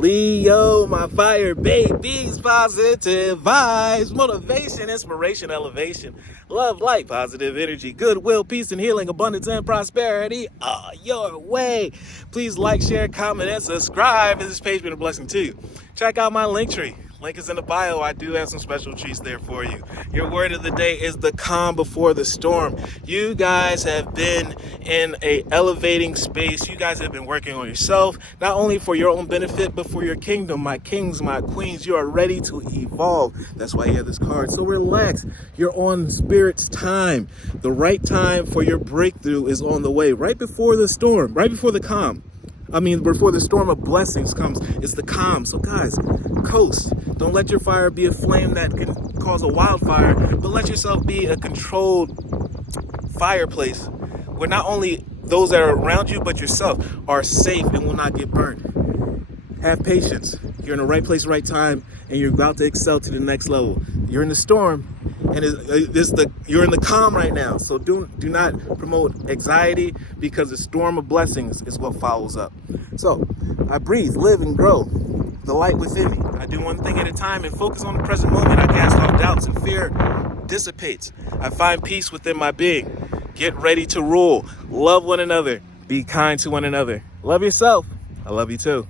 Leo, my fire babies, positive vibes, motivation, inspiration, elevation, love, light, positive energy, goodwill, peace, and healing, abundance, and prosperity are your way. Please like, share, comment, and subscribe. This page been a blessing to you. Check out my LinkTree. Link is in the bio. I do have some special treats there for you. Your word of the day is the calm before the storm. You guys have been in a elevating space. You guys have been working on yourself, not only for your own benefit, but for your kingdom. My kings, my queens, you are ready to evolve. That's why you have this card. So relax. You're on Spirit's time. The right time for your breakthrough is on the way. Right before the storm, right before the calm. Before the storm of blessings comes, it's the calm. So guys, coast. Don't let your fire be a flame that can cause a wildfire, but let yourself be a controlled fireplace where not only those that are around you, but yourself are safe and will not get burned. Have patience. You're in the right place, right time, and you're about to excel to the next level. You're in the storm, and you're in the calm right now. So do not promote anxiety, because the storm of blessings is what follows up. So I breathe, live, and grow the light within me. I do one thing at a time and focus on the present moment. I cast all doubts, and fear dissipates. I find peace within my being. Get ready to rule. Love one another. Be kind to one another. Love yourself. I love you too.